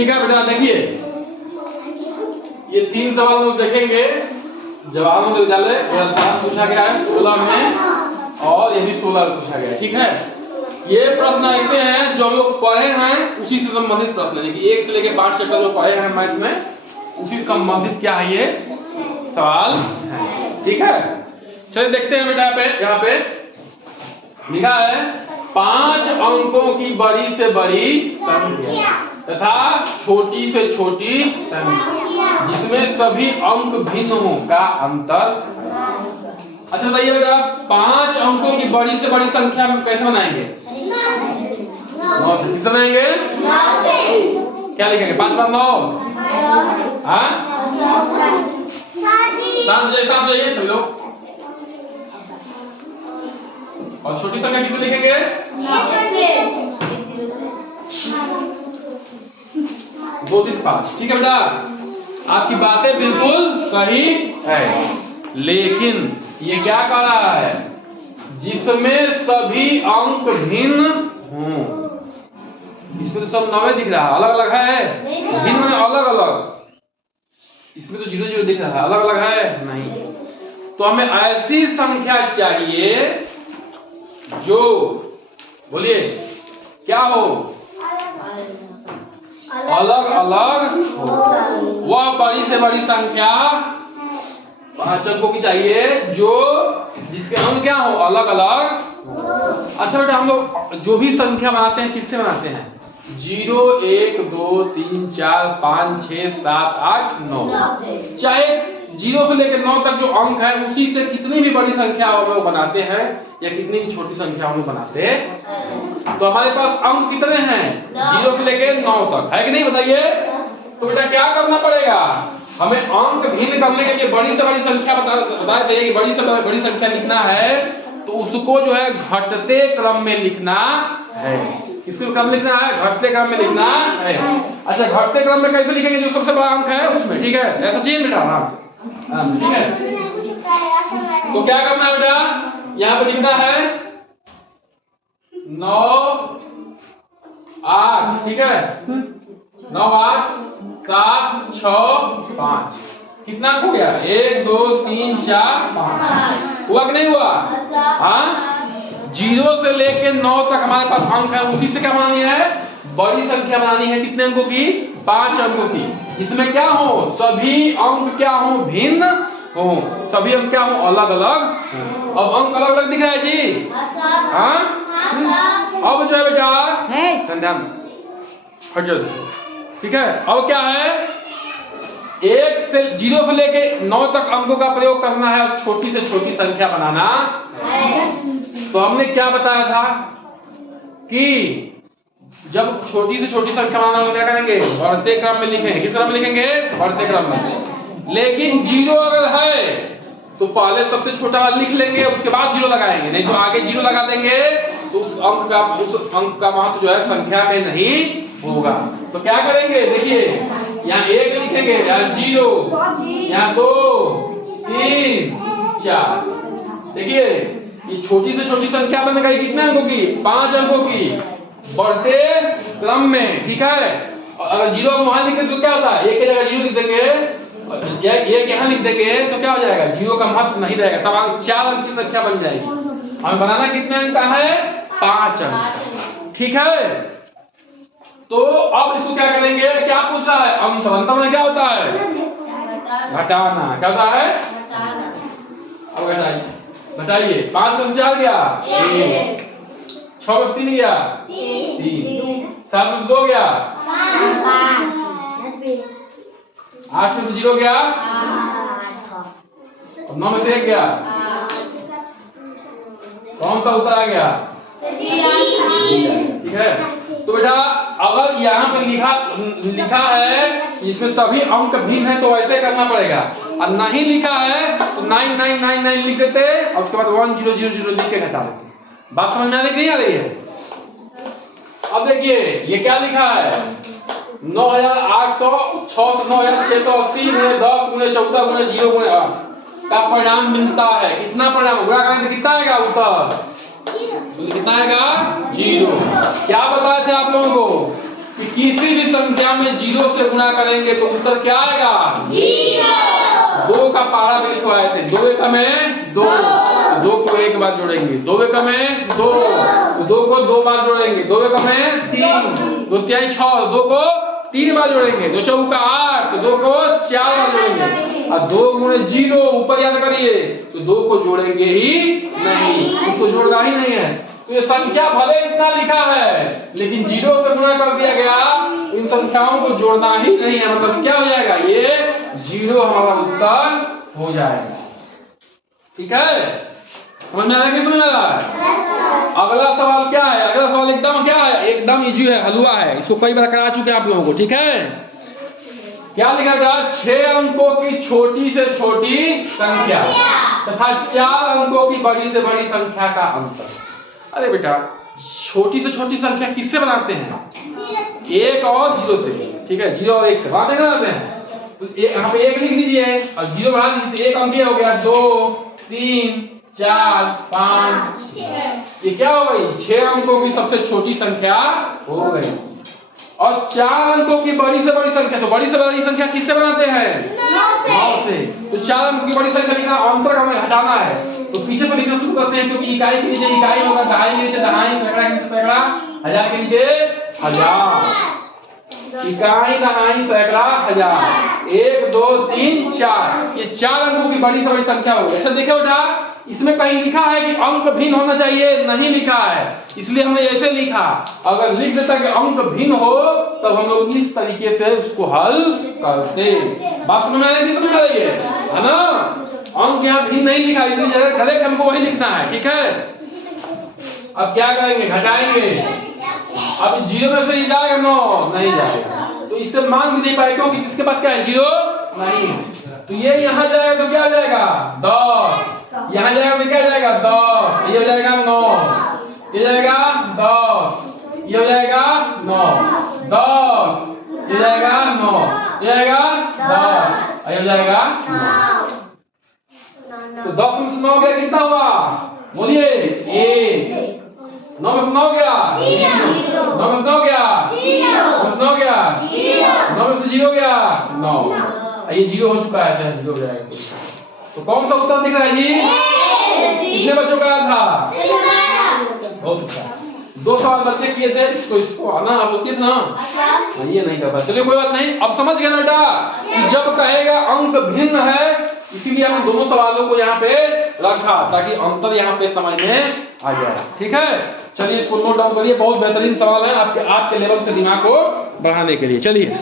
ठीक है बेटा, देखिए ये 3 सवाल हम लोग देखेंगे। जवाब में विद्यालय पूछा गया है 16 में, और ये भी 16 में पूछा गया है। ठीक है, ये प्रश्न ऐसे हैं जो हम लोग पढ़े हैं उसी से संबंधित प्रश्न है। देखिए 1 से लेकर 5 चैप्टर जो पढ़े हैं मैथ में, उसी से संबंधित क्या है ये सवाल है। ठीक है, चलिए देखते हैं बेटा। यहाँ पे लिखा है 5 अंकों की बड़ी से बड़ी संख्या तथा छोटी से छोटी संख्या जिसमें सभी अंक भिन्न हो का अंतर। अच्छा बताइए बेटा, 5 अंकों की बड़ी से बड़ी संख्या में कैसे बनाएंगे? 9 से। किससे बनाएंगे? 9 से। क्या लिखेंगे? 5 पर 9। हाँ, 7 जाइए तुम लोग। और छोटी संख्या कितने लिखेंगे? 2 3 5। ठीक है बेटा, आपकी बातें बिल्कुल सही है, लेकिन ये क्या कह रहा है? जिसमें सभी अंक भिन्न हों। इसमें तो सब 9 दिख रहा है, अलग अलग है। भिन्न में अलग अलग, इसमें तो 0 0 दिख रहा है, अलग अलग है नहीं। तो हमें ऐसी संख्या चाहिए जो, बोलिए क्या हो, अलग अलग हो। वह बड़ी से बड़ी संख्या 5 अंकों की चाहिए जो जिसके अंक क्या हो, अलग अलग। अच्छा बेटा, हम लोग जो भी संख्या बनाते हैं किससे बनाते हैं? 0 1 2 3 4 5 6 7 8 9। चाहे 0 से लेकर 9 तक जो अंक है उसी से कितनी भी बड़ी संख्या हम लोग बनाते हैं या कितनी भी छोटी संख्या हम लोग बनाते हैं। तो हमारे पास अंक कितने हैं? 0 से लेकर 9 तक, है कि नहीं? बताइए। तो बेटा क्या करना पड़ेगा? हमें अंक भिन्न करने के लिए बड़ी से बड़ी संख्या बता दें कि बड़ी से बड़ी संख्या लिखना है, तो उसको जो है घटते क्रम में लिखना है। किसके क्रम लिखना है? घटते क्रम में लिखना है। अच्छा, घटते क्रम में कैसे लिखेंगे? जो सबसे बड़ा अंक है उसमें। ठीक है, ऐसा चाहिए बेटा? हाँ, ठीक है। तो क्या करना है बेटा? यहाँ पे लिखना है 9 8। ठीक है, 9 8 7 6 5। कितना हो गया? 1 2 3 4 5। हुआ कि नहीं हुआ? हाँ, 0 से लेके 9 तक हमारे पास अंक है, उसी से क्या बनानी है? बड़ी संख्या बनानी है। कितने अंकों की? 5 अंकों की। इसमें क्या हो? सभी अंक क्या हो? भिन्न हो। सभी अंक क्या हो? अलग अलग। अब अंक अलग अलग दिख रहा है जी? हाँ। अब जो है बेटा ध्यान हट जाओ। ठीक है, अब क्या है? 1 से 0 से लेके 9 तक अंकों का प्रयोग करना है और छोटी से छोटी संख्या बनाना है। तो हमने क्या बताया था कि जब छोटी से छोटी संख्या बनाना हो क्या करेंगे? बढ़ते क्रम में लिखेंगे। किस क्रम में लिखेंगे? बढ़ते क्रम में। लेकिन 0 अगर है तो पहले सबसे छोटा लिख लेंगे, उसके बाद 0 लगाएंगे। नहीं तो आगे 0 लगा देंगे तो उस अंक का महत्व जो है संख्या में नहीं होगा। तो क्या करेंगे? देखिए यहाँ 1 लिखेंगे, यहाँ 0, यहाँ 2 3 4। देखिए ये छोटी से छोटी संख्या बन गई। कितने अंकों की? 5 अंकों की, बढ़ते क्रम में। ठीक है, और अगर 0 वहां लिखे तो क्या होता है? 1 की जगह 0 लिख देंगे या 1 यहाँ लिख देंगे तो क्या हो जाएगा? 0 का महत्व नहीं रहेगा, तब 4 अंक की संख्या बन जाएगी। हमें बनाना कितने अंक का है? 5 अंक। ठीक है, तो अब इसको क्या करेंगे? क्या पूछ रहा है? अंत में क्या होता है? घटाना। क्या होता है? अब घटाइए, घटाइए। 5 कम 4 गया 1, 6 में 3 गया 3, 7 में 2 गया 5, 8 में 0 गया 9 में से 1 गया। कौन सा उत्तर आ गया? ठीक है, तो बेटा अगर यहाँ पे लिखा है इसमें सभी अंक भिन्न है तो ऐसे करना पड़ेगा, और नहीं लिखा है तो 9999 लिख देते और उसके बाद 1000 लिख के घटा देते। बात समझ में आ रही नहीं आ रही है? अब देखिए ये क्या लिखा है? 9800 6 से 9680 गुणे 10 गुणे 14 गुणे 0 गुणे 8 का परिणाम मिलता है। कितना परिणाम? गुणा करेंगे तो कितना आएगा उत्तर? तो कितना आएगा? 0। क्या बताए थे आप लोगों को कि किसी भी संख्या में 0 जीरो से गुणा करेंगे तो उत्तर क्या आएगा? जीरो। 2 का पहाड़ा भी लिखवाए थे। 2 एकम में 2, 2 को एक बार जोड़ेंगे। 2 एकम में 2, 2 को 2 बार जोड़ेंगे। 2 एकम में 3, 2 तिहाई 6, 2 को 3 बार जोड़ेंगे। 2 चौका 8, 2 को 4 बार जोड़ेंगे। और 2 गुणे 0 ऊपर याद करिए, तो 2 को जोड़ेंगे ही नहीं, उसको जोड़ना ही नहीं है। तो ये संख्या भले इतना लिखा है, लेकिन 0 से गुणा कर दिया गया, इन संख्याओं को जोड़ना ही नहीं है। मतलब क्या हो जाएगा? ये 0 हमारा उत्तर हो जाएगा। ठीक है, समझ में आ रहा है कि समझ में आ रहा है? अगला सवाल क्या है? अगला सवाल एकदम क्या है? एकदम इजी है, हलवा है। इसको कई बार करा चुके हैं आप लोगों को। ठीक है, क्या लिखा गया? 6 अंकों की छोटी से छोटी संख्या तथा 4 अंकों की बड़ी से बड़ी संख्या का अंतर। अरे बेटा, छोटी से छोटी संख्या किससे बनाते हैं? 1 और 0 से। ठीक है, 0 और 1 से बनाते हैं। तो यहाँ पे 1 लिख दीजिए और 0 बढ़ा दीजिए। 1 अंक हो गया, 2, 3, 4, 5, 6। ये क्या हो गई? 6 अंकों की सबसे छोटी संख्या हो गई। और 4 अंकों की बड़ी से बड़ी संख्या, तो बड़ी से बड़ी संख्या किससे बनाते हैं? 9 से। तो 4 अंकों की बड़ी संख्या लिखना, अंतर हमें हटाना है। तो पीछे से लिखना शुरू करते हैं, क्योंकि इकाई के नीचे इकाई होगा, दहाई के नीचे दहाई, सैकड़ा के नीचे सैकड़ा, हजार के नीचे हजार। इकाई, दहाई, सैकड़ा, हजार। 1, 2, 3, 4, ये 4 अंकों की बड़ी से बड़ी संख्या होगी। अच्छा देखो बेटा, इसमें कहीं लिखा है कि अंक भिन्न होना चाहिए? नहीं लिखा है, इसलिए हमने ऐसे लिखा। अगर लिख देता कि अंक भिन्न हो, तब हम लोग इस तरीके से उसको हल करते। बात समझ में आ रही है ना? अंक यहाँ भिन्न नहीं लिखा, इसलिए करेक्ट हमको वही लिखना है। ठीक है, अब क्या करेंगे? घटाएंगे। अब 0 में से ही जाएगा? 9 नहीं जाएगा, तो इससे मान भी नहीं पाए, क्योंकि किसके पास क्या है? 0 नहीं है। तो ये यहाँ जाएगा तो क्या हो जाएगा? 10। यहाँ जाएगा तो क्या हो जाएगा? 10। ये हो जाएगा 9, ये जाएगा 10, ये हो जाएगा 9, 10, ये जाएगा 9, ये जाएगा 10, ये हो जाएगा 9। तो 10 में से 9 गया, कितना हुआ? बोलिए 1। 9 में से 9 गया 0, 9 में से 9 गया 0, 9 में से 9 गया 0, 9 में से 0 गया 9। ये 0 हो चुका है, 0 हो जाएगा। तो कौन सा उत्तर दिख रहा है जी? कितने बच्चों का था? बहुत अच्छा। 2 सवाल बच्चे किए थे, तो इसको आना होती था ना, ये नहीं करता। चलिए कोई बात नहीं। अब समझ गया ना बेटा कि जब कहेगा अंक भिन्न है, इसीलिए हमने दोनों सवालों को यहाँ पे रखा, ताकि अंतर यहाँ पे समझ में आ जाए। ठीक है, चलिए इसको नोट डाउन करिए। बहुत बेहतरीन सवाल है आपके आज के लेवल से दिमाग को बढ़ाने के लिए। चलिए।